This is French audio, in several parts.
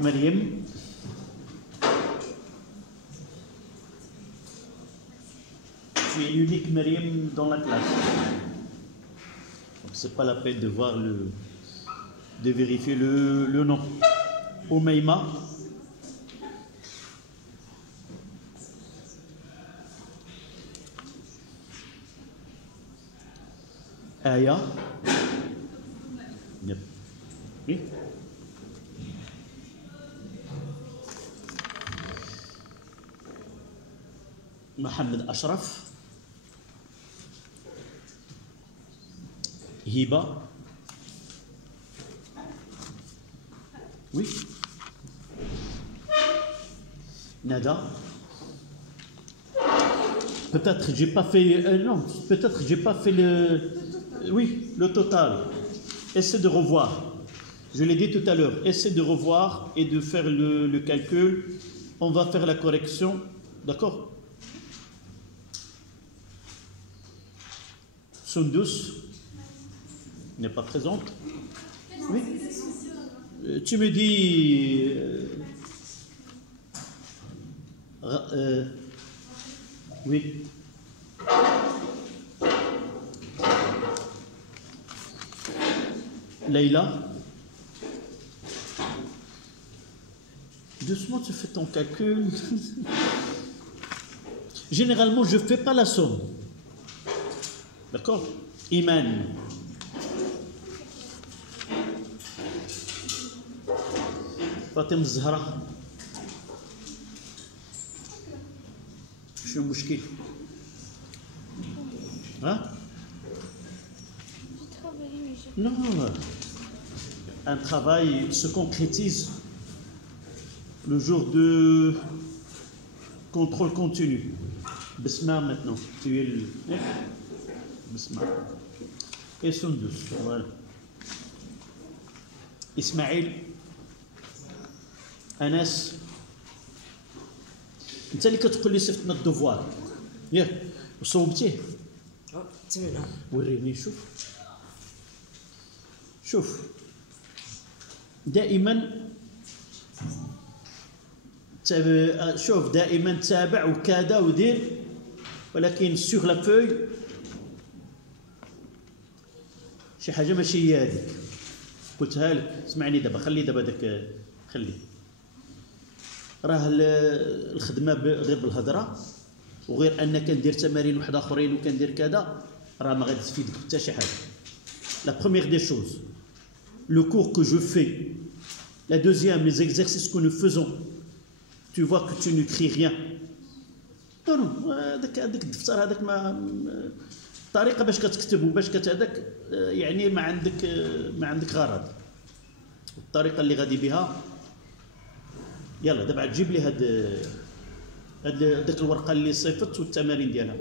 مريم. Tu es l'unique Mariam dans la classe. C'est pas la peine de voir de vérifier le nom. Oumaima. Aya. Oui. Mohamed Ashraf. Hiba. Oui. Nada. Peut-être j'ai pas fait non, peut-être j'ai pas fait le total. Essaie de revoir. Je l'ai dit tout à l'heure. Essaie de revoir et de faire le calcul. On va faire la correction, d'accord? Sundus n'est pas présente. Oui. Tu me dis. Oui. Leïla. Doucement, tu fais ton calcul. Généralement, je ne fais pas la somme. D'accord? Iman. Fatim Zahra. شنو المشكل؟ ها؟ Non, un travail se concrétise le jour de contrôle continu. Besma maintenant, tu es le Besma. Et Sundus, voilà. Ismaël, Anas. انت اللي كتقول لي صيفطنا الدوفوار ياك وصوبتيه تمنى وريني شوف دائما شوف دائما تابع وكذا ودير ولكن سوغ لا فوي شي حاجه ماشي هي هذيك قلتها لك. اسمعني دابا خلي دابا داك خلي راه الخدمه غير بالهضره وغير انك ندير تمارين واحد اخرين وكندير كذا راه ما غادي تفيدك حتى شي حاجه. لا بروميير دي شوز لو كور كو جو في لا دوزيام لي زيكزارسيس كو نو فوزون tu vois que tu n'écris rien. non non هذاك الدفتر هذاك ما الطريقه باش كتكتب وباش كتهداك يعني ما عندك غرض. الطريقه اللي غادي بها يلا دابا تجيب لي هاد الورقه اللي صيفط والتمارين ديالها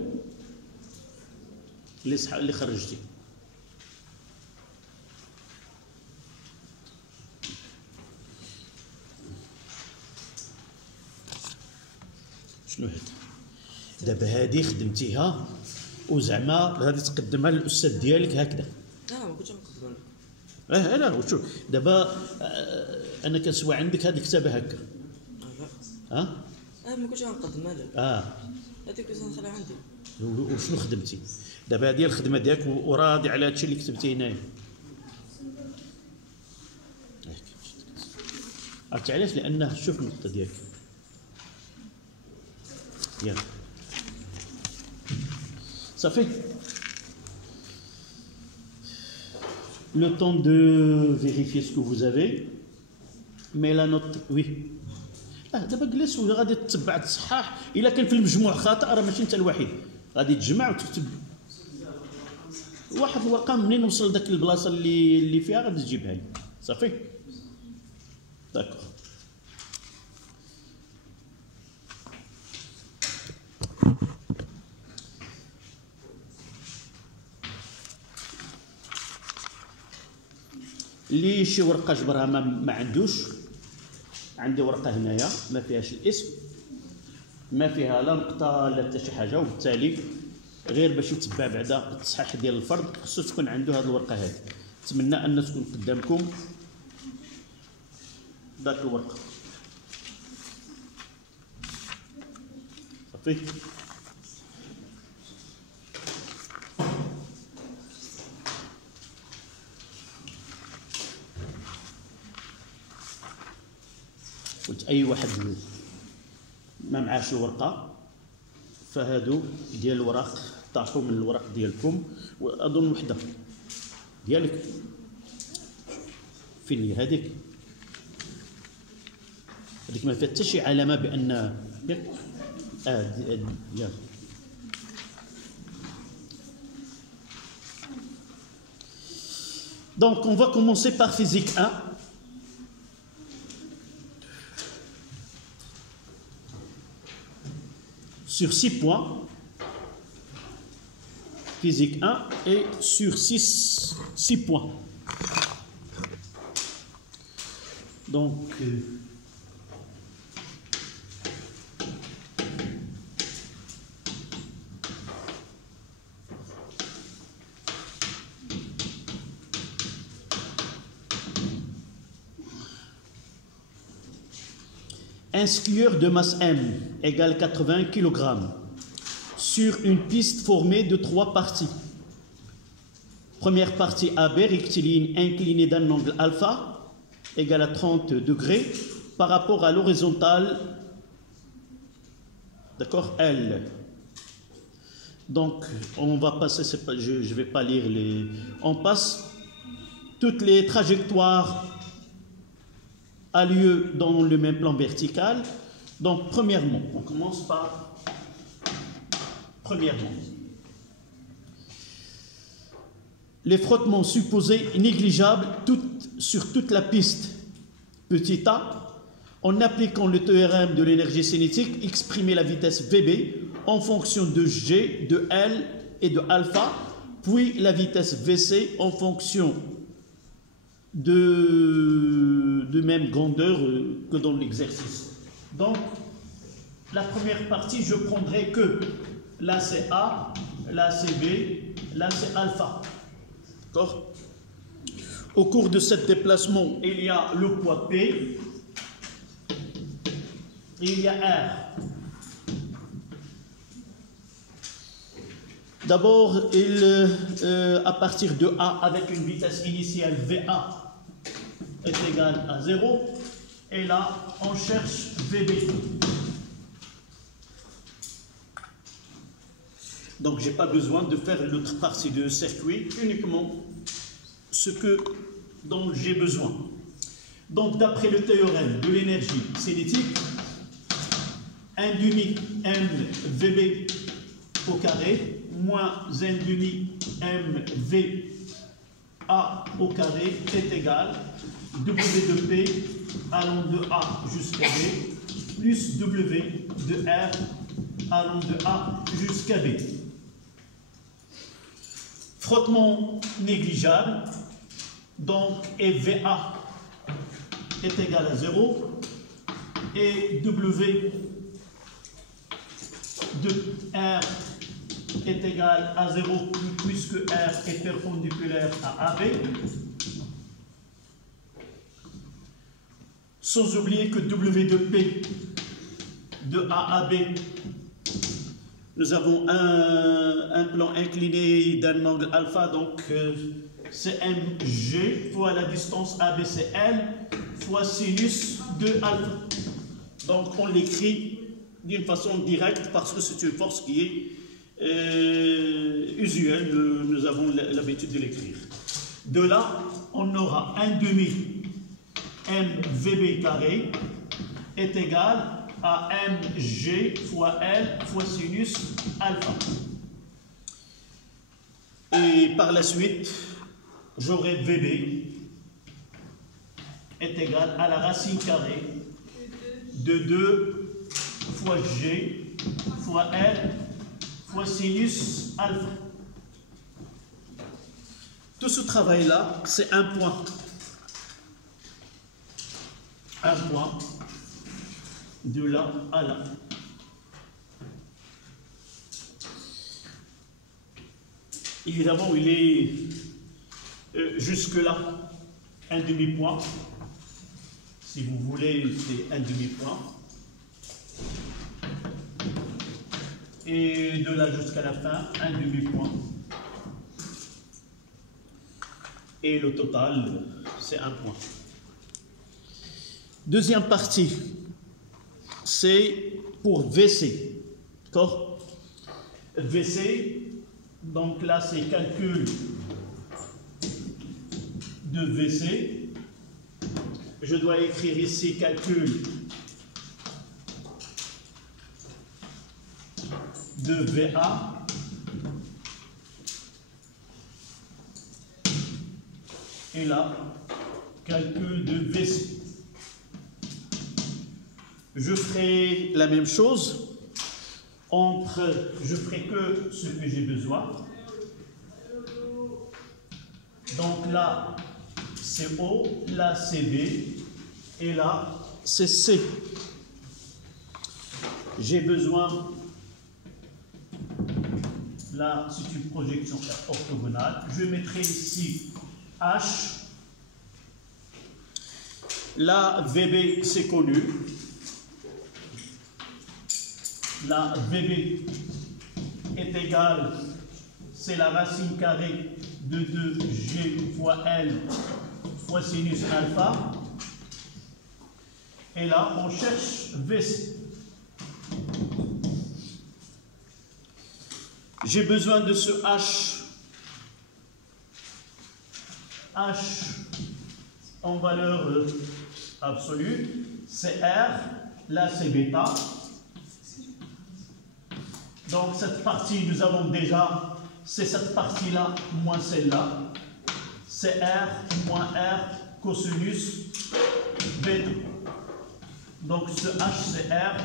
اللي خرجتي. شنو هاد دابا هادي خدمتيها وزعما غادي تقدمها للاستاذ ديالك هكذا. ما كنتش نقدر لك. لا وشوف دابا انا كنسوى عندك هاد الكتابه هكا. ها ما كنتش غنقدمها لك. هذيك كنت نخليها عندي. وشنو خدمتي دابا؟ هذه الخدمه ديالك وراضي على هادشي اللي كتبتي هنايا. عرفت علاش؟ لانه شوف النقطه ديالك يلا صافي. Le temps de vérifier ce que vous avez. Mais la note, oui. دابا جلس وغادي تتبع التصحاح. الا كان في المجموع خطا راه ماشي انت الوحيد، غادي تجمع وتكتب واحد الورقه. منين وصل داك البلاصه اللي فيها غادي تجيبها لي صافي. داكوغ. اللي شي ورقه جبرها ما عندوش، عندي ورقه هنايا ما فيهاش الاسم، ما فيها لا نقطه لا حتى شي حاجه، وبالتالي غير باش يتبع بعدا التصحيح ديال الفرد خصو تكون عنده هذه الورقه هذه. نتمنى ان تكون قدامكم. ذاك الورقة صافي. قلت أي واحد ما معاش الورقة فهادو ديال الوراق تعطوا من الورق ديالكم، وأظن وحدة ديالك فين هي هذيك ما فيها حتى شي علامة بأن يلا. Donc on va commencer par physique 1. Sur 6 points, physique 1, et sur 6 points. Donc, un skieur de masse M égale 80 kg sur une piste formée de 3 parties. Première partie AB, rectiligne inclinée d'un angle alpha égale à 30 degrés par rapport à l'horizontale, d'accord, L. Donc, on va passer, je ne vais pas lire les... On passe toutes les trajectoires a lieu dans le même plan vertical. Donc, premièrement, on commence par premièrement. Les frottements supposés négligeables sur toute la piste. Petit a, en appliquant le théorème de l'énergie cinétique, exprimer la vitesse VB en fonction de G, de L et de alpha, puis la vitesse VC en fonction de même grandeur que dans l'exercice. Donc, la première partie, je prendrai que là c'est A, là c'est B, là c'est alpha. D'accord? Au cours de ce déplacement, il y a le poids P, et il y a R. D'abord, à partir de A, avec une vitesse initiale VA, est égal à 0, et là on cherche VB. Donc j'ai pas besoin de faire l'autre partie de circuit, uniquement ce dont j'ai besoin. Donc d'après le théorème de l'énergie cinétique, 1 demi mVB au carré moins 1 demi mVA au carré est égal W de P allant de A jusqu'à B plus W de R allant de A jusqu'à B. Frottement négligeable, donc VA est égal à 0 et W de R est égal à 0 puisque R est perpendiculaire à AB. Sans oublier que W de P de A à B, nous avons un plan incliné d'un angle alpha, donc c'est mg fois la distance AB, c'est L, fois sinus de alpha. Donc on l'écrit d'une façon directe parce que c'est une force qui est usuelle, nous avons l'habitude de l'écrire. De là, on aura 1 demi mVB carré est égal à mg fois L fois sinus alpha. Et par la suite, j'aurai VB est égal à la racine carrée de 2 fois G fois L fois sinus alpha. Tout ce travail-là, c'est un point. Un point de là à là. Évidemment, il est jusque-là un demi-point. Si vous voulez, c'est un demi-point. Et de là jusqu'à la fin, un demi-point. Et le total, c'est un point. Deuxième partie, c'est pour VC. D'accord? VC, donc là, c'est calcul de VC. Je dois écrire ici calcul de VA. Et là, calcul de VC. Je ferai la même chose je ferai que ce que j'ai besoin. Donc là, c'est O, là c'est B, et là c'est C. J'ai besoin, là c'est une projection orthogonale, je mettrai ici H, là VB c'est connu, là VB est égal, c'est la racine carrée de 2G fois L fois sinus alpha. Et là, on cherche VC. J'ai besoin de ce H. H en valeur absolue, c'est R, là c'est bêta. Donc cette partie, nous avons déjà, c'est cette partie-là moins celle-là. C'est R moins R cosinus bêta. Donc ce H c'est R,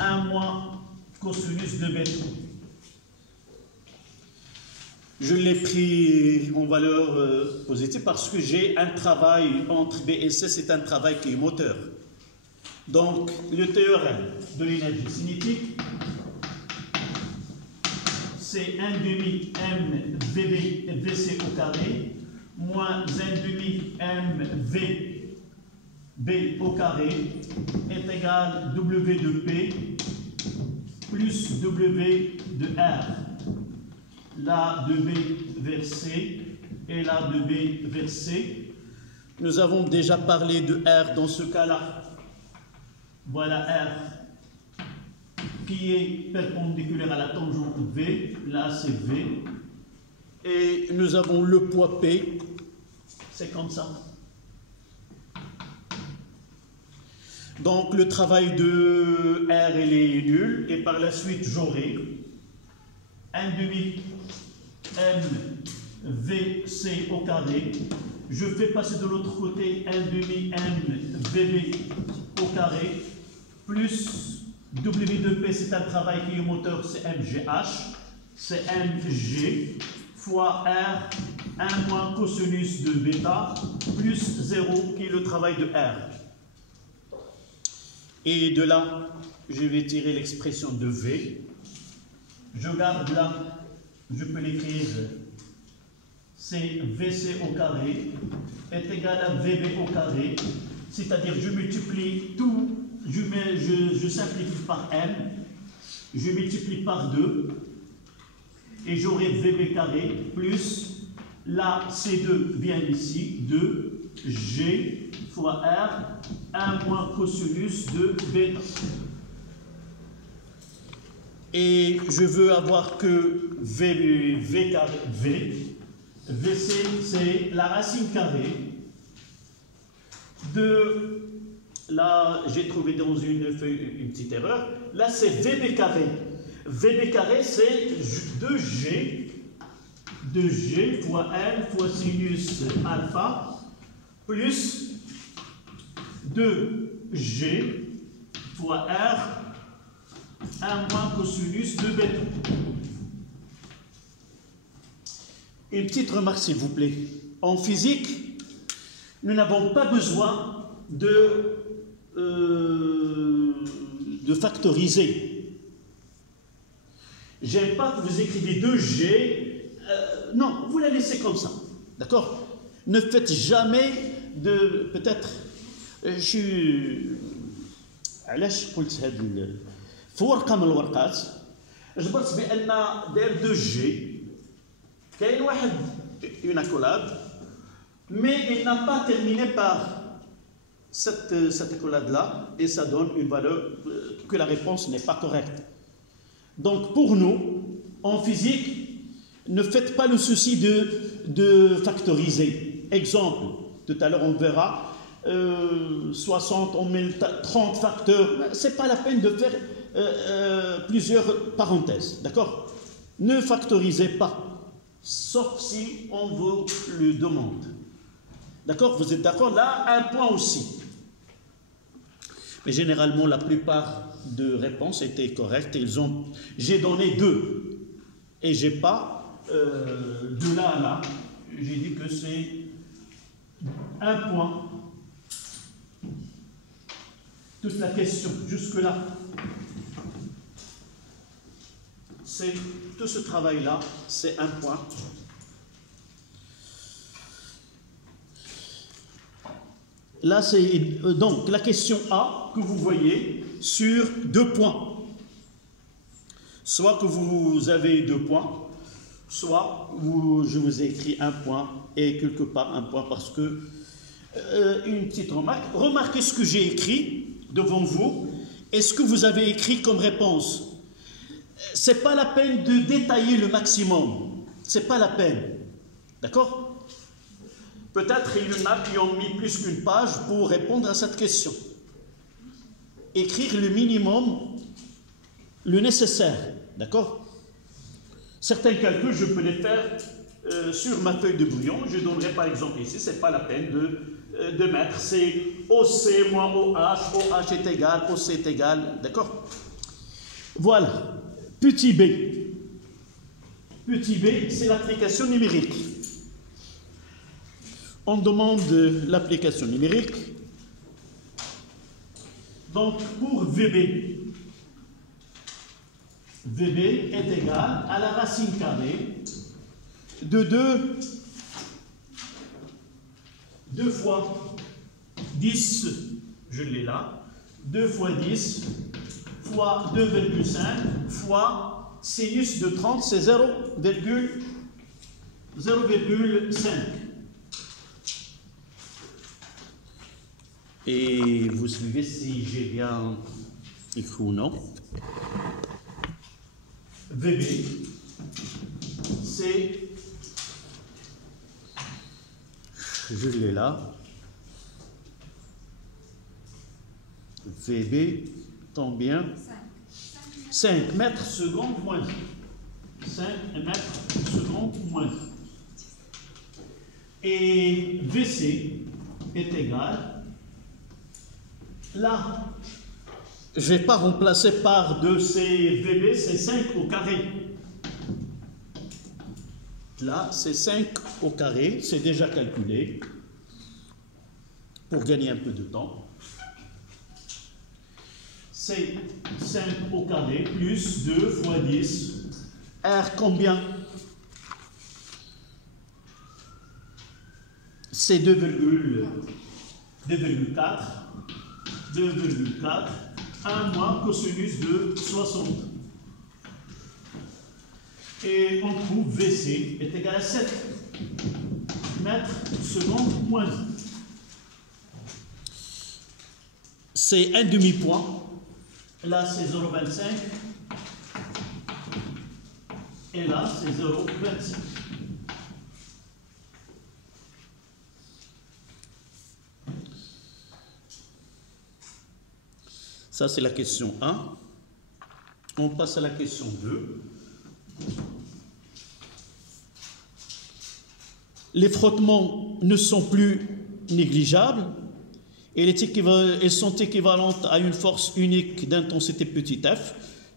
1 moins cosinus de bêta. Je l'ai pris en valeur positive parce que j'ai un travail entre B et C, c'est un travail qui est moteur. Donc le théorème de l'énergie cinétique, c'est 1 demi m VB VC au carré moins 1 demi m V B au carré est égal W de P plus W de R. Là de B vers C et là de B vers C. Nous avons déjà parlé de R dans ce cas-là. Voilà R qui est perpendiculaire à la tangente V, là c'est V, et nous avons le poids P, c'est comme ça. Donc le travail de R il est nul, et par la suite j'aurai 1 demi M VC au carré, je fais passer de l'autre côté 1 demi M VB au carré, plus W de P, c'est un travail qui est moteur, c'est MGH, c'est MG, fois R, 1 moins cosinus de bêta, plus 0, qui est le travail de R. Et de là, je vais tirer l'expression de V. Je garde là, je peux l'écrire, c'est VC au carré, est égal à VB au carré, c'est-à-dire je multiplie tout. Je simplifie par M, je multiplie par 2, et j'aurai VB carré plus, là C2 vient ici, 2G fois R, 1 moins cosinus de bêta. Et je veux avoir que V carré, VC c'est la racine carrée de... Là, j'ai trouvé dans une petite erreur. Là, c'est VB carré. VB carré, c'est 2G fois L fois sinus alpha plus 2G fois R 1 moins cosinus de bêta. Une petite remarque, s'il vous plaît. En physique, nous n'avons pas besoin de factoriser. J'aime pas que vous écrivez 2G. Non, vous la laissez comme ça. D'accord? Ne faites jamais de... Peut-être علاش قلت هذا في ورقه من الورقات جبرت بان داير دو جي كاين واحد اون اكولاد mais il n'a pas terminé par cette accolade-là et ça donne une valeur que la réponse n'est pas correcte. Donc pour nous, en physique, ne faites pas le souci de factoriser. Exemple, tout à l'heure on verra 60, on met 30 facteurs, c'est pas la peine de faire plusieurs parenthèses, d'accord? Ne factorisez pas, sauf si on vous le demande. D'accord? Vous êtes d'accord? Là, un point aussi. Mais généralement, la plupart de réponses étaient correctes. J'ai donné 2. Et j'ai pas de là à là. J'ai dit que c'est un point. Toute la question, jusque-là. Tout ce travail-là, c'est un point. Là, c'est donc la question A que vous voyez sur 2 points. Soit que vous avez 2 points, soit je vous ai écrit un point et quelque part un point parce que une petite remarque. Remarquez ce que j'ai écrit devant vous et ce que vous avez écrit comme réponse. C'est pas la peine de détailler le maximum. C'est pas la peine. D'accord? Peut-être il y en a qui ont mis plus qu'une page pour répondre à cette question. Écrire le minimum, le nécessaire. D'accord? Certains calculs, je peux les faire sur ma feuille de brouillon. Je donnerai par exemple ici, ce n'est pas la peine de mettre c'est OC moins OH, OH est égal, OC est égal. D'accord? Voilà. Petit b. Petit b, c'est l'application numérique. On demande l'application numérique. Donc, pour VB, VB est égal à la racine carrée de 2 fois 10, je l'ai là, 2 fois 10 fois 2,5 fois sinus de 30, c'est 0,5. Et vous suivez si j'ai bien écrit ou non. VB, c'est, je l'ai là, VB, combien? 5 mètres secondes moins 5 mètres secondes moins. Et VC est égal. Là, je ne vais pas remplacer par 2 CVB, c'est 5 au carré. Là, c'est 5 au carré, c'est déjà calculé pour gagner un peu de temps. C'est 5 au carré plus 2 fois 10. R combien? C'est 2,4. 2,4, 1 moins cosinus de 60. Et on trouve VC est égal à 7 mètres secondes moins. C'est un demi-point. Là, c'est 0,25. Et là, c'est 0,25. Ça, c'est la question 1. On passe à la question 2. Les frottements ne sont plus négligeables et elles sont équivalentes à une force unique d'intensité petit f,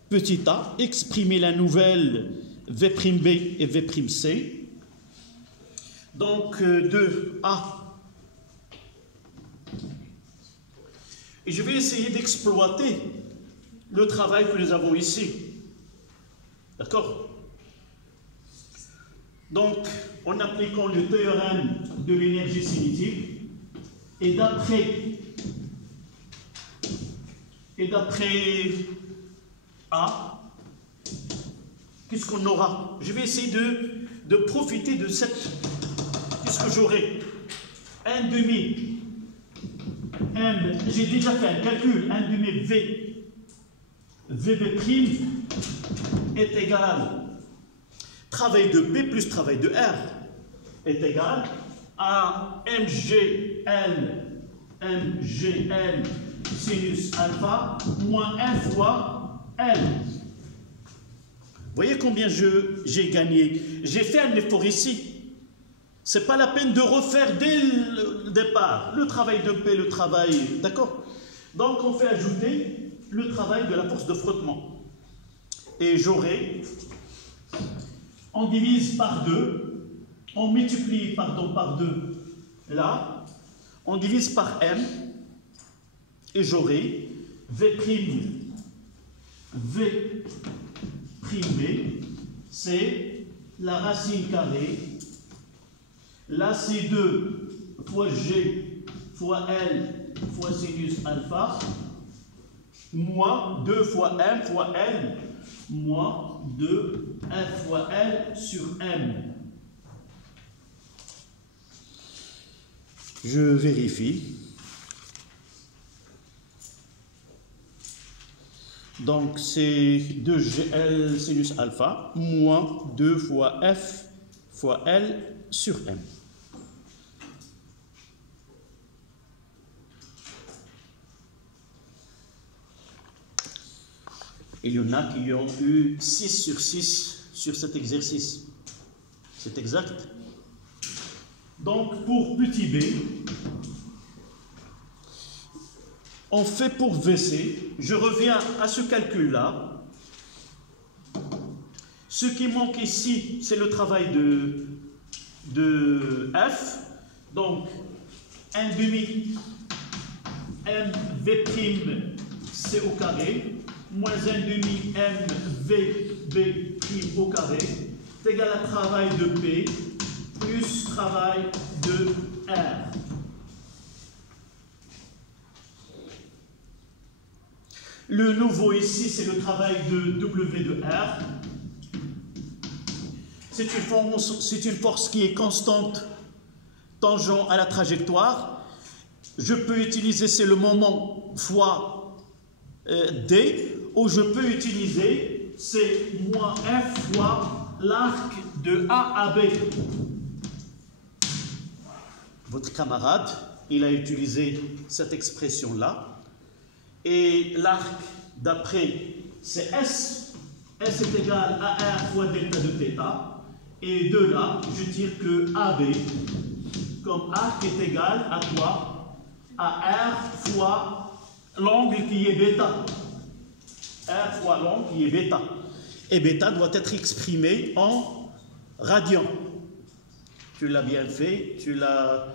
petit a, exprimer la nouvelle V'B et V'C. Donc, 2A. Et je vais essayer d'exploiter le travail que nous avons ici. D'accord? Donc, en appliquant le théorème de l'énergie cinétique, et d'après Et d'après A, qu'est-ce qu'on aura? Je vais essayer de profiter de cette... Qu'est-ce que j'aurai? 1 demi M, j'ai déjà fait un calcul, 1 demi V, VB' est égal, travail de P plus travail de R est égal à MGL sinus alpha moins 1 fois L. Vous voyez combien j'ai gagné? J'ai fait un effort ici. Ce n'est pas la peine de refaire dès le départ le travail de P, le travail, d'accord? Donc on fait ajouter le travail de la force de frottement. Et j'aurai, on divise par 2, on multiplie par 2 là, on divise par M, et j'aurai V', c'est la racine carrée. Là, c'est 2 fois G fois L fois sinus alpha, moins 2 fois M fois L, moins 2 F fois L sur M. Je vérifie. Donc, c'est 2GL sinus alpha, moins 2 fois F fois L sur M. Il y en a qui ont eu 6 sur 6 sur cet exercice. C'est exact? Donc, pour petit b, on fait pour VC. Je reviens à ce calcul-là. Ce qui manque ici, c'est le travail de F. Donc, 1 demi MV' C au carré moins 1 demi MVB' au carré est égal à travail de P plus travail de R. Le nouveau ici, c'est le travail de W de R. C'est une force qui est constante tangent à la trajectoire. Je peux utiliser, c'est le moment fois D, ou je peux utiliser, c'est moins F fois l'arc de A à B. Votre camarade, il a utilisé cette expression-là. Et l'arc d'après, c'est S. S est égal à R fois delta de θ. Et de là, je tire que AB, comme arc est égal à quoi? À R fois l'angle qui est bêta. R fois l'angle qui est bêta. Et bêta doit être exprimé en radian. Tu l'as bien fait, tu l'as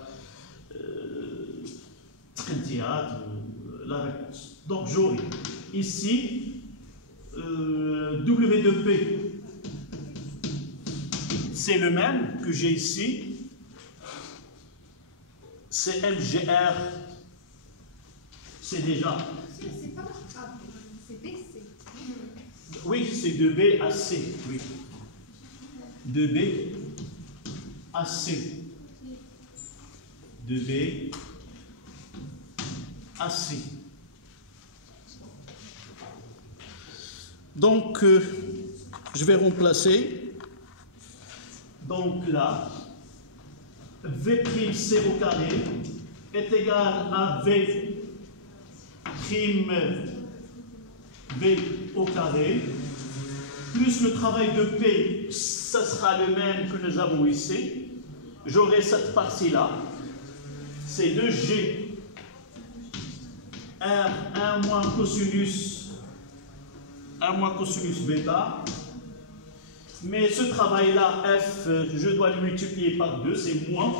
la réponse. Donc j'aurai ici W de P, c'est le même que j'ai ici, c'est MGR, c'est déjà. C'est pas A, c'est BC. Oui, c'est de B à C, oui. De B à C. De B à C. Donc, je vais remplacer. Donc là, V'C au carré est égal à V' B au carré, plus le travail de P, ça sera le même que nous avons ici. J'aurai cette partie-là, c'est 2G R1 moins cosinus bêta. Mais ce travail-là, F, je dois le multiplier par 2, c'est moins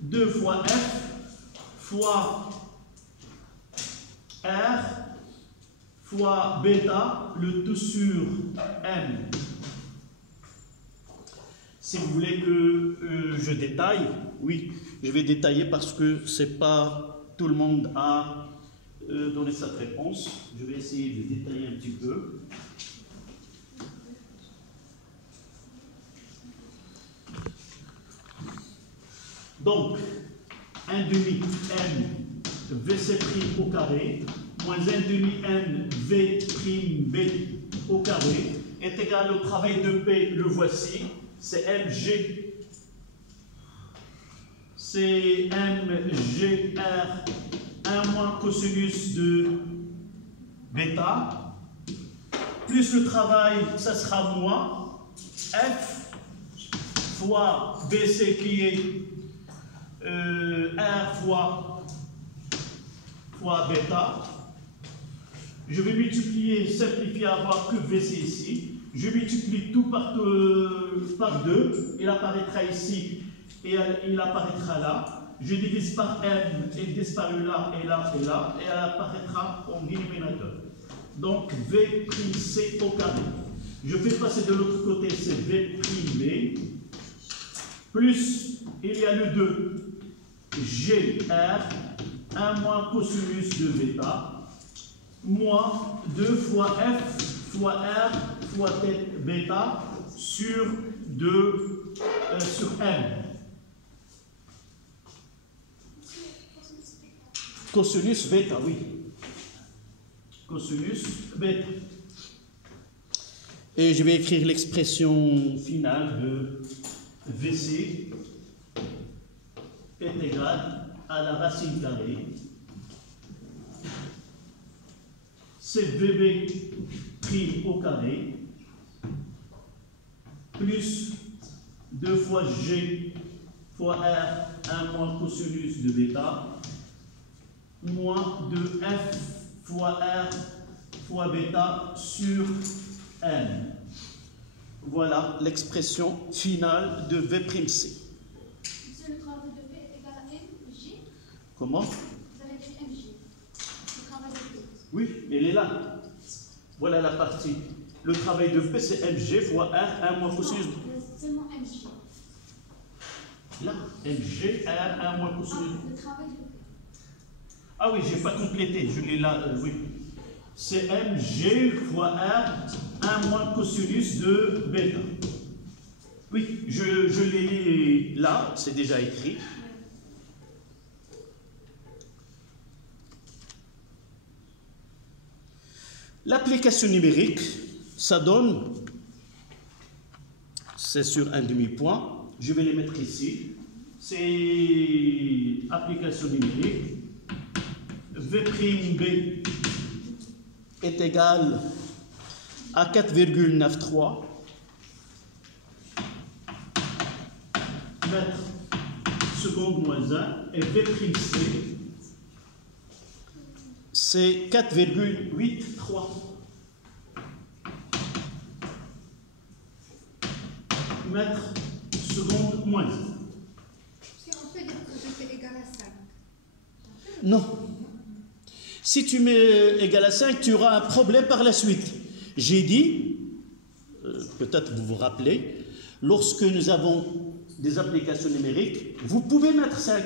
2 fois F fois R fois bêta, le tout sur M. Si vous voulez que je détaille, oui, je vais détailler parce que c'est pas tout le monde a donner cette réponse. Je vais essayer de détailler un petit peu. Donc, 1 demi m VC' au carré moins 1 demi m V' B au carré est égal au travail de P, le voici, c'est mg. C'est mgr 1 moins cosinus de bêta, plus le travail, ça sera moins f fois bc qui est r fois bêta. Je vais multiplier, simplifier, avoir que vc ici. Je multiplie tout par 2, il apparaîtra ici et il apparaîtra là. Je divise par m, il disparaît là et là et là, et elle apparaîtra en dénominateur. Donc V'C au carré. Je fais passer de l'autre côté, c'est V'B, plus, il y a le 2, GR, 1 moins cosinus de bêta, moins 2 fois F fois R fois tête bêta sur M. Cosinus bêta, oui. Cosinus bêta. Et je vais écrire l'expression finale de VC est égal à la racine carrée. C'est VB prime au carré plus 2 fois G fois R, 1 moins cosinus de bêta, moins 2F fois R fois bêta sur M. Voilà l'expression finale de V'C. Monsieur, le travail de P est égal à mg. Comment? Vous avez dit mg. Le travail de P. Oui, elle est là. Voilà la partie. Le travail de P, c'est mg fois R, 1 moins cosinus. Non, seulement mg. Là, mg, R, 1 moins cosinus. Le travail de P. Ah oui, je n'ai pas complété, je l'ai là, oui. C'est mg fois R, 1 moins cosinus de bêta. Oui, je l'ai là, c'est déjà écrit. L'application numérique, ça donne, c'est sur un demi-point, je vais les mettre ici. C'est application numérique. V'B est égal à 4,93 mètres seconde moins 1 et V'C c'est 4,83 mètres seconde moins 1. Si on peut dire que P égale à 5. Non. Si tu mets égal à 5, tu auras un problème par la suite. J'ai dit, peut-être vous vous rappelez, lorsque nous avons des applications numériques, vous pouvez mettre 5.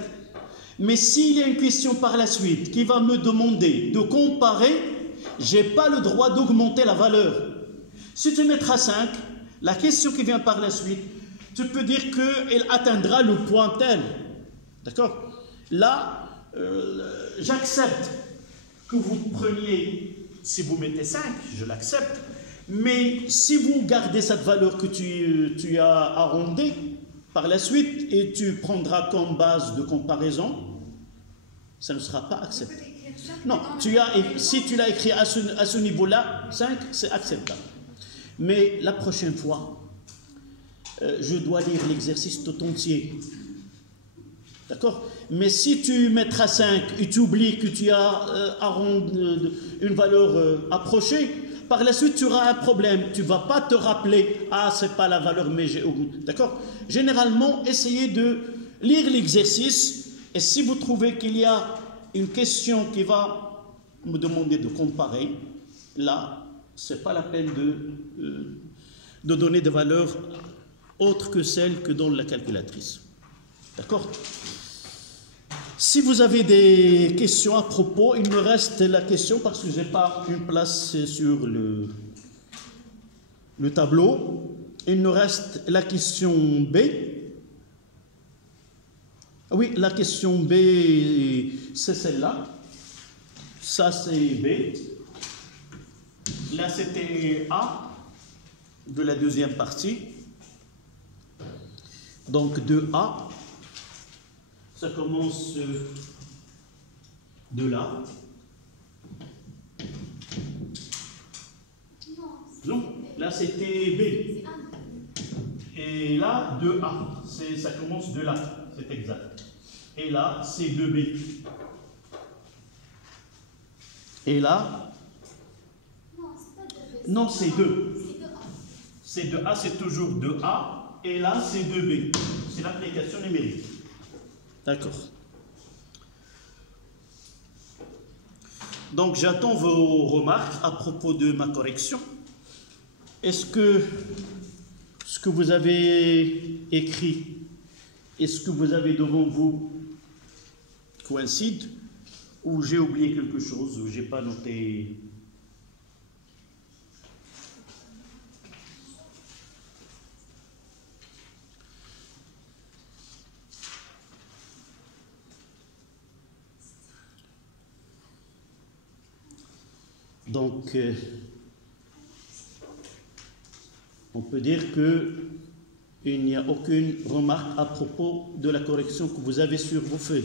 Mais s'il y a une question par la suite qui va me demander de comparer, je n'ai pas le droit d'augmenter la valeur. Si tu mettras 5, la question qui vient par la suite, tu peux dire qu'elle atteindra le point tel. D'accord? Là, j'accepte que vous preniez, si vous mettez 5, je l'accepte, mais si vous gardez cette valeur que tu as arrondie par la suite et tu prendras comme base de comparaison, ça ne sera pas accepté. Non, si tu l'as écrit à ce niveau-là, 5, c'est acceptable. Mais la prochaine fois, je dois lire l'exercice tout entier. D'accord? Mais si tu mettras 5 et tu oublies que tu as une valeur approchée, par la suite tu auras un problème. Tu ne vas pas te rappeler, ah, ce n'est pas la valeur, mais j'ai oublié. D'accord? Généralement, essayez de lire l'exercice et si vous trouvez qu'il y a une question qui va me demander de comparer, là, ce n'est pas la peine de donner des valeurs autres que celles que donne la calculatrice. D'accord? Si vous avez des questions à propos, il me reste la question parce que je n'ai pas une place sur le tableau. Il nous reste la question B. Oui, la question B, c'est celle-là. Ça, c'est B. Là, c'était A de la deuxième partie. Donc, de A. Ça commence de là. Non, là c'était B. Et là, de A. Ça commence de là, c'est exact. Et là, c'est de B. Et là, non, c'est 2. C'est de A, c'est toujours de A. Et là, c'est de B. C'est l'application numérique. D'accord. Donc, j'attends vos remarques à propos de ma correction. Est-ce que ce que vous avez écrit et ce que vous avez devant vous coïncident ou j'ai oublié quelque chose ou j'ai pas noté? Donc, on peut dire qu'il n'y a aucune remarque à propos de la correction que vous avez sur vos feuilles.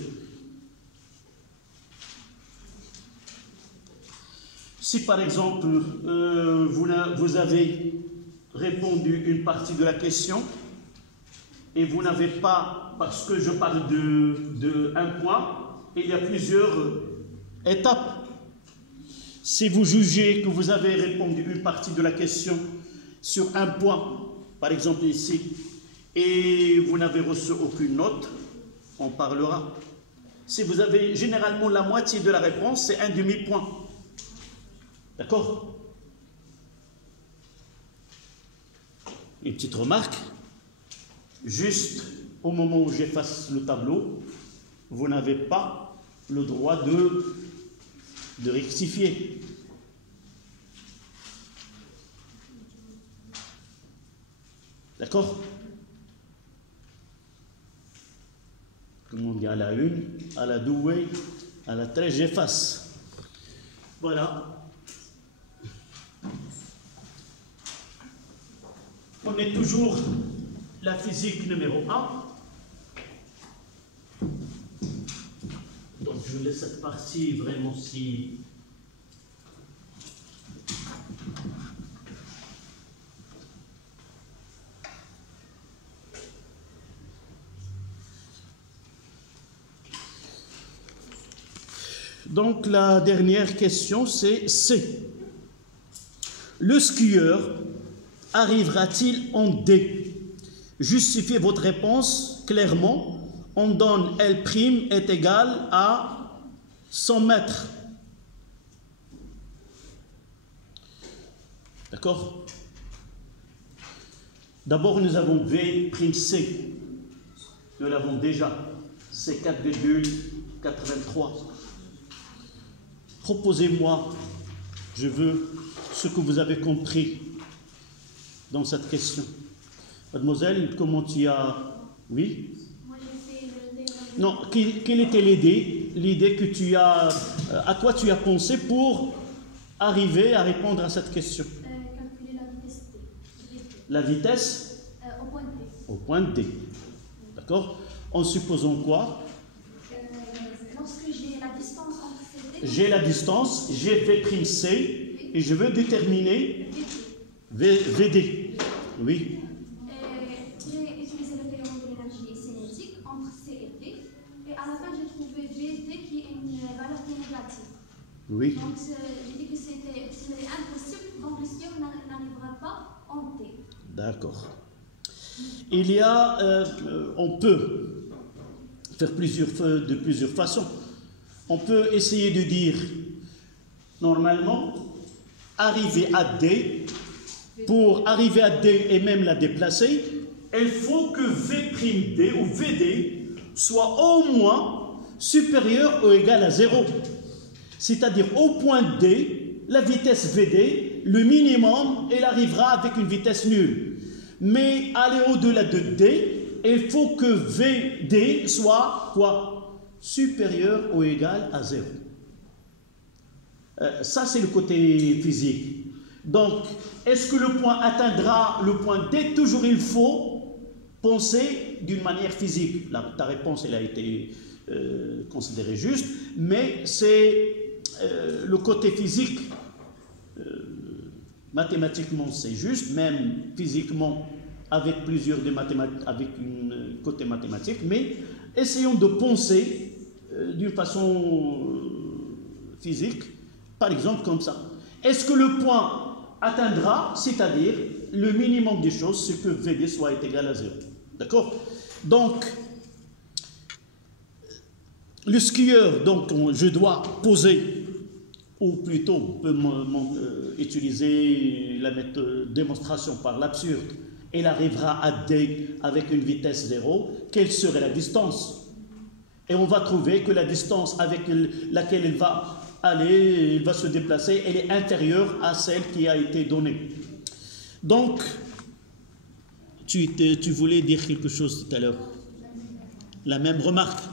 Si par exemple, vous avez répondu une partie de la question et vous n'avez pas, parce que je parle de un point, il y a plusieurs étapes. Si vous jugez que vous avez répondu une partie de la question sur un point, par exemple ici, et vous n'avez reçu aucune note, on parlera. Si vous avez généralement la moitié de la réponse, c'est un demi-point. D'accord? Une petite remarque. Juste au moment où j'efface le tableau, vous n'avez pas le droit de rectifier. D'accord? Comme on dit à la une, à la douée, à la 13, j'efface. Voilà. On est toujours la physique numéro 1. Donc je laisse cette partie vraiment si... Donc la dernière question, c'est C. Le skieur arrivera-t-il en D? Justifiez votre réponse clairement. On donne L' est égal à 100 mètres. D'accord? D'abord, nous avons V'C. Nous l'avons déjà. C'est 4,83. Proposez-moi, je veux ce que vous avez compris dans cette question. Mademoiselle, comment tu as... Oui? Moi, j'ai fait le... Non, quelle était l'idée que tu as... À quoi tu as pensé pour arriver à répondre à cette question? Calculer la vitesse D. La vitesse? Au point D. Au point D. D'accord? En supposant quoi? Lorsque j'ai la distance entre ces deux... J'ai la distance, j'ai V'C et je veux déterminer VD. Oui. J'ai utilisé le théorème de l'énergie cinétique entre C et D. Et à la fin, j'ai trouvé VD qui est une valeur qui est négative. Oui. Donc, j'ai dit que c'était impossible, donc le skieur n'arrivera pas en T. D'accord. Il y a, on peut faire de plusieurs façons. On peut essayer de dire, normalement, arriver à D, pour arriver à D et même la déplacer, il faut que V'D ou VD soit au moins supérieur ou égal à 0. C'est-à-dire au point D, la vitesse VD, le minimum, elle arrivera avec une vitesse nulle. Mais aller au-delà de D, il faut que VD soit quoi? Supérieur ou égal à 0. Ça, c'est le côté physique. Donc, est-ce que le point atteindra le point D? Toujours il faut penser d'une manière physique. Ta réponse, elle a été considérée juste, mais c'est le côté physique. Mathématiquement, c'est juste, même physiquement, avec plusieurs de mathématiques, avec un côté mathématique, mais essayons de penser d'une façon physique, par exemple comme ça. Est-ce que le point atteindra, c'est-à-dire le minimum des choses, c'est que VD soit égal à 0. D'accord? Donc, le skieur, donc je dois poser, ou plutôt on peut utiliser la méthode démonstration par l'absurde, il arrivera à D avec une vitesse 0, quelle serait la distance? Et on va trouver que la distance avec laquelle il va aller, il va se déplacer, elle est inférieure à celle qui a été donnée. Donc, tu voulais dire quelque chose tout à l'heure? La même remarque.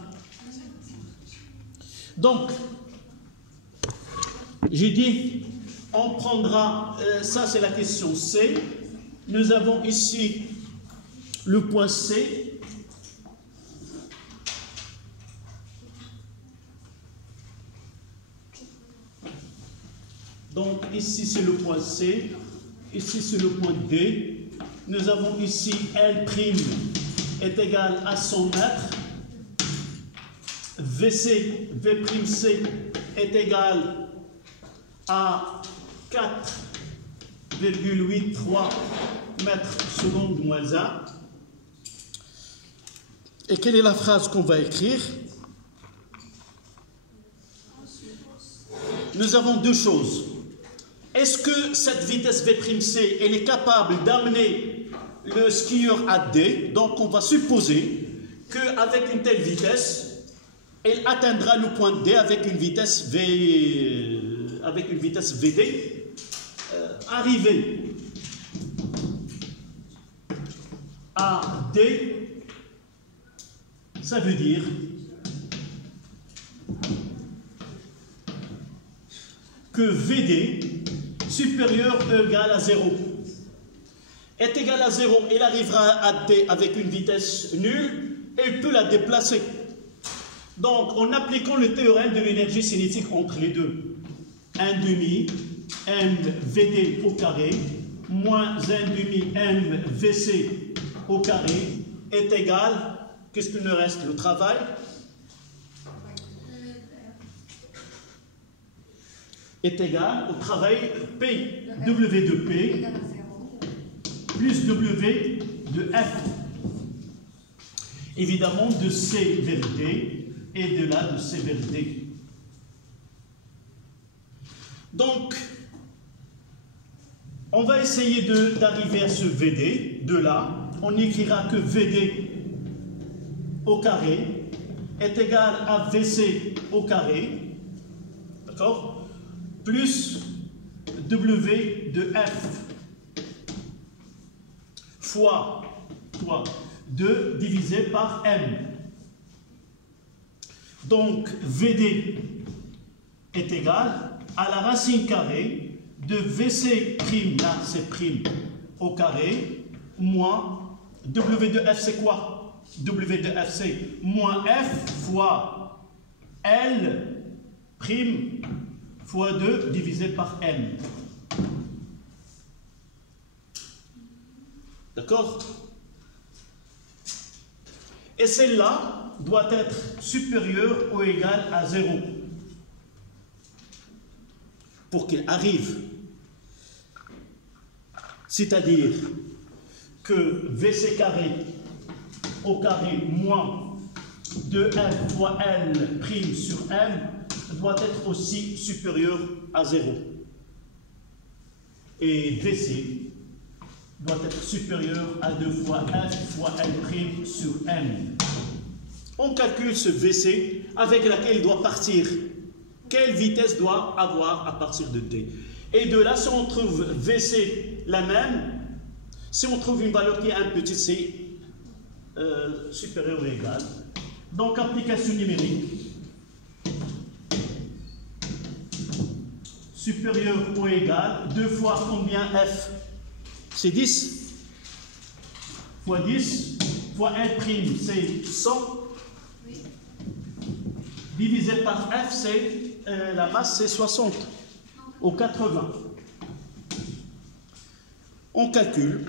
Donc, j'ai dit, on prendra, ça c'est la question C. Nous avons ici le point C. Donc ici c'est le point C, ici c'est le point D. Nous avons ici L' est égal à 100 mètres. VC, V'C est égal à 4,83 mètres secondes moins 1. Et quelle est la phrase qu'on va écrire? Nous avons deux choses. Est-ce que cette vitesse V'C, elle est capable d'amener le skieur à D? Donc on va supposer qu'avec une telle vitesse, elle atteindra le point D avec une vitesse VD. Arriver à D, ça veut dire que VD supérieur ou égal à 0 est égal à 0, elle arrivera à D avec une vitesse nulle, elle peut la déplacer. Donc, en appliquant le théorème de l'énergie cinétique entre les deux, 1,5 mVd au carré moins 1,5 mVc au carré est égal, qu'est-ce qu'il nous reste? Le travail. Est égal au travail P, W de P, plus W de F. Évidemment, de C vers D, et de là de C vers D. Donc, on va essayer d'arriver à ce VD. De là, on écrira que VD au carré est égal à VC au carré, d'accord, plus W de F fois 2 divisé par M. Donc, VD est égal à la racine carrée de VC prime, là c'est prime, au carré, moins W de F c'est quoi? W de F c'est moins F fois L prime fois 2 divisé par M. D'accord? Et celle-là doit être supérieure ou égale à 0 pour qu'il arrive. C'est-à-dire que VC carré au carré moins 2F fois L prime sur M doit être aussi supérieur à 0. Et VC doit être supérieur à 2 fois F fois L prime sur M. On calcule ce VC avec laquelle il doit partir. Quelle vitesse doit avoir à partir de D. Et de là, si on trouve VC la même, si on trouve une valeur qui est un petit c supérieure ou égale, donc application numérique, supérieur ou égal, 2 fois combien F? C'est 10. Fois 10, fois L', c'est 100. Divisé par F, c'est la masse, c'est 60 ou 80. On calcule.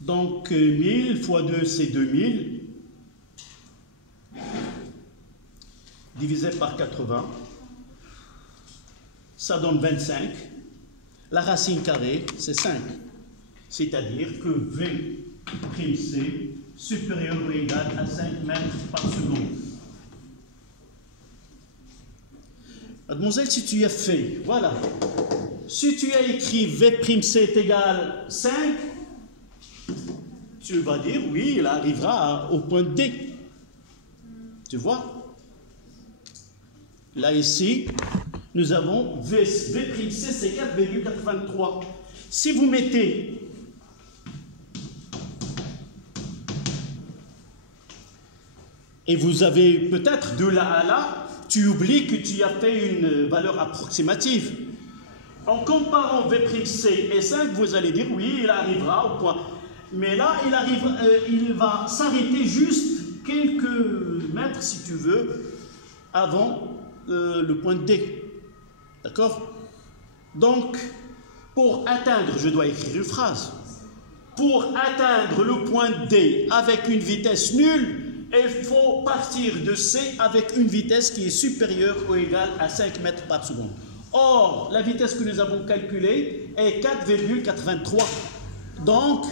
Donc 1000 fois 2, c'est 2000. Divisé par 80. Ça donne 25. La racine carrée, c'est 5. C'est-à-dire que V'C supérieur ou égal à 5 mètres par seconde. Mademoiselle, si tu as fait, voilà, si tu as écrit V'C est égal à 5, tu vas dire, oui, il arrivera au point D. Tu vois? Là, ici, nous avons V'C, c'est 4,83. Si vous mettez et vous avez peut-être de là à là, tu oublies que tu as fait une valeur approximative. En comparant V'C et 5, vous allez dire, oui, il arrivera au point. Mais là, il va s'arrêter juste quelques mètres, si tu veux, avant le point D. D'accord? Donc, pour atteindre, je dois écrire une phrase. Pour atteindre le point D avec une vitesse nulle, il faut partir de C avec une vitesse qui est supérieure ou égale à 5 mètres par seconde. Or, la vitesse que nous avons calculée est 4,83. Donc,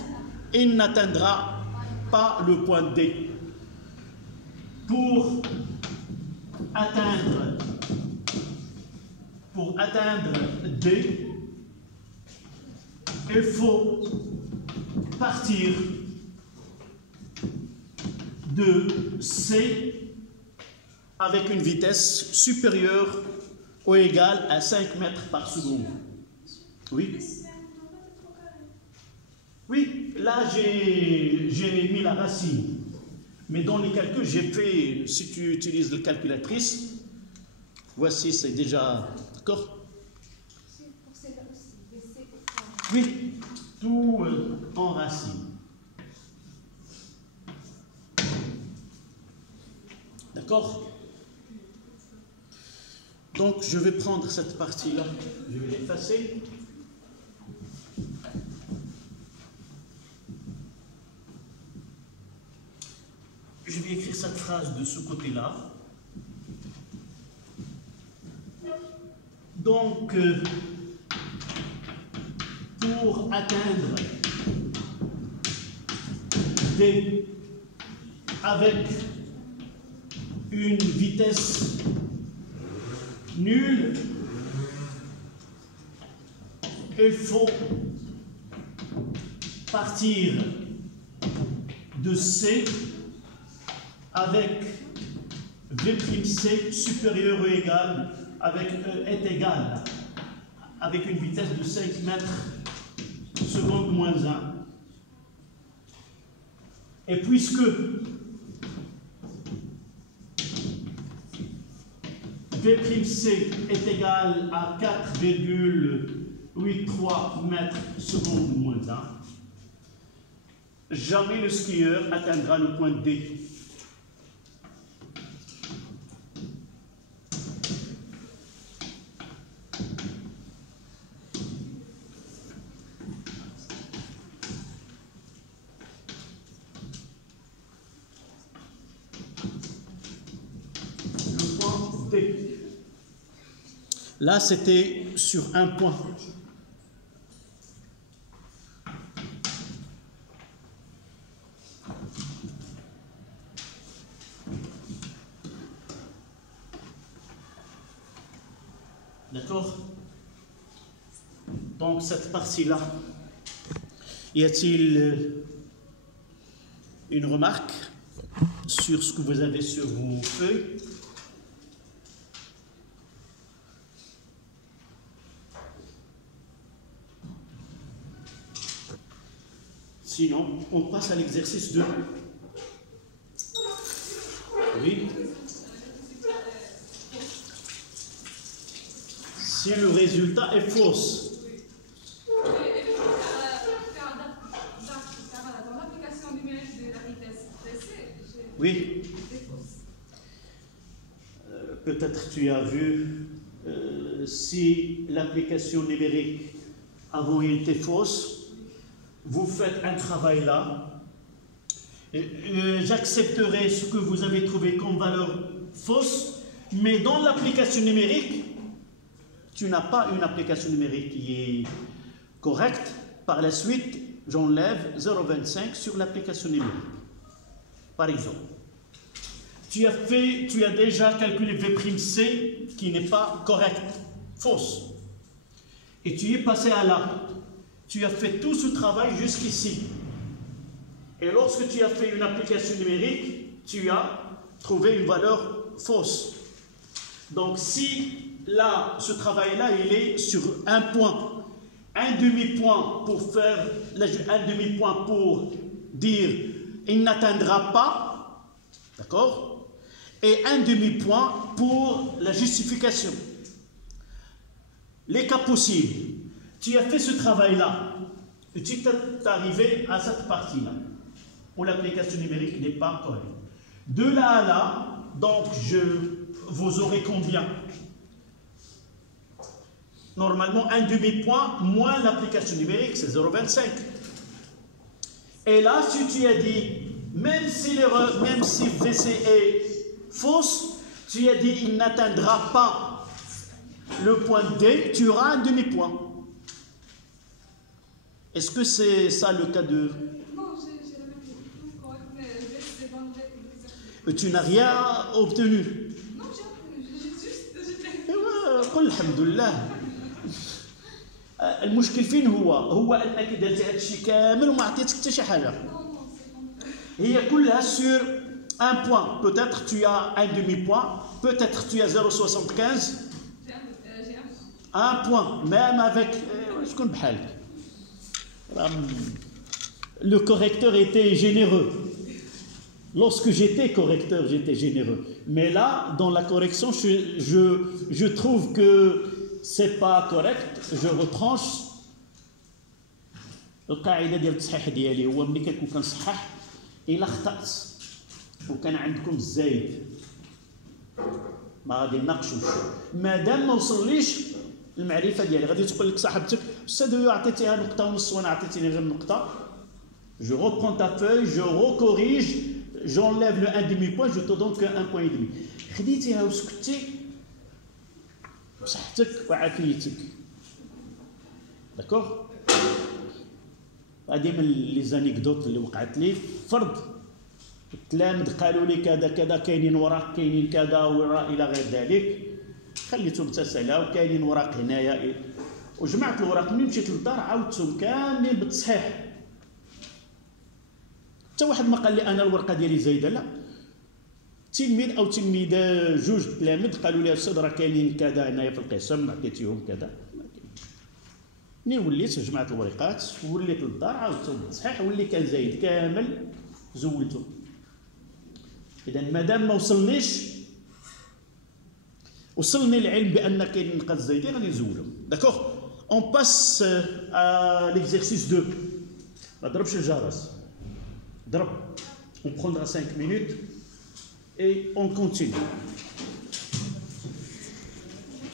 il n'atteindra pas le point D. Pour atteindre D, il faut partir de C avec une vitesse supérieure ou égale à 5 mètres par seconde. Oui? Oui, là j'ai mis la racine. Mais dans les calculs, j'ai fait, si tu utilises la calculatrice, voici, c'est déjà, d'accord? Oui, tout en racine. D'accord? Donc, je vais prendre cette partie-là, je vais l'effacer. Je vais écrire cette phrase de ce côté-là. Donc, pour atteindre D avec une vitesse nulle, il faut partir de C avec V'C supérieur ou égal, avec est égal, avec une vitesse de 5 mètres seconde moins 1. Et puisque V'C est égal à 4,83 mètres seconde moins 1, jamais le skieur atteindra le point D. Le point D. Là, c'était sur un point. D'accord? Donc cette partie-là, y a-t-il une remarque sur ce que vous avez sur vos feuilles? Sinon, on passe à l'exercice 2. Oui. Si le résultat est faux. Oui. Peut-être tu as vu si l'application numérique avant il était fausse. Vous faites un travail là, j'accepterai ce que vous avez trouvé comme valeur fausse, mais dans l'application numérique, tu n'as pas une application numérique qui est correcte. Par la suite, j'enlève 0,25 sur l'application numérique. Par exemple, tu as déjà calculé V'C qui n'est pas correct, fausse, et tu es passé à là. Tu as fait tout ce travail jusqu'ici. Et lorsque tu as fait une application numérique, tu as trouvé une valeur fausse. Donc si là, ce travail-là, il est sur un point, un demi-point pour faire, un demi-point pour dire il n'atteindra pas, d'accord? Et un demi-point pour la justification. Les cas possibles. Tu as fait ce travail-là, et tu es arrivé à cette partie-là, où l'application numérique n'est pas correcte. De là à là, donc vous aurez combien? Normalement, un demi-point moins l'application numérique, c'est 0,25. Et là, si tu as dit, même si VC est fausse, tu as dit il n'atteindra pas le point D, tu auras un demi-point. Est-ce que c'est ça le cas de... Non, j'ai remarqué tout correct, mais c'est dans le... Tu n'as rien obtenu? Non, j'ai obtenu, j'ai juste... قل الحمد لله. المشكل فين هو انك درتي هذا الشيء كامل وما عطيتك حتى شي حاجه. هي كلها sur un point. Peut-être tu as un demi-point, peut-être tu as 0,75. Un point, même avec... شكون بحالك. Le correcteur était généreux. Lorsque j'étais correcteur, j'étais généreux. Mais là, dans la correction, je trouve que c'est pas correct. Je retranche. القاعدة ديال التصحيح ديالي هو ملي كنكون كنصحح إلا خطأت وكان عندكم الزايد ما غادي نناقشوش. مادام ما وصليش المعرفة ديالي غادي تقول لك صاحبتك أستاذ عطيتيها نقطة ونص وأنا عطيتيني غير نقطة. Je reprends ta feuille, je recorrige, j'enlève le 1 demi-point, je te donne que 1 point et demi. خديتيها وسكتي بصحتك وعافيتك. داكور؟ هذه من لي زانيكدوت اللي وقعت لي. فرض التلامذ قالوا لي كذا كذا، كاينين وراق، كاينين كذا الى غير ذلك، خليتهم تسالها وكاينين وراق هنايا، وجمعت الوراق. ملي مشيت للدار عاودتهم كاملين بالتصحيح. حتى واحد ما قال لي انا الورقه ديالي زايده، لا. تلميذ او تلميذه جوج تلاميذ قالوا لي استاذ راه كاينين كذا هنايا في القسم، عطيتيهم كذا. ملي وليت جمعت الورقات وليت للدار عاودتهم بالتصحيح، واللي كان زايد كامل زولته. اذا مادام ما وصلني العلم بان كاين نقاط زايدين غادي نزولهم. داكوغ. اون باس ا ليكزيرسيس 2. ما ضربش الجرس، ضرب. On prendra 5 minutes et on continue.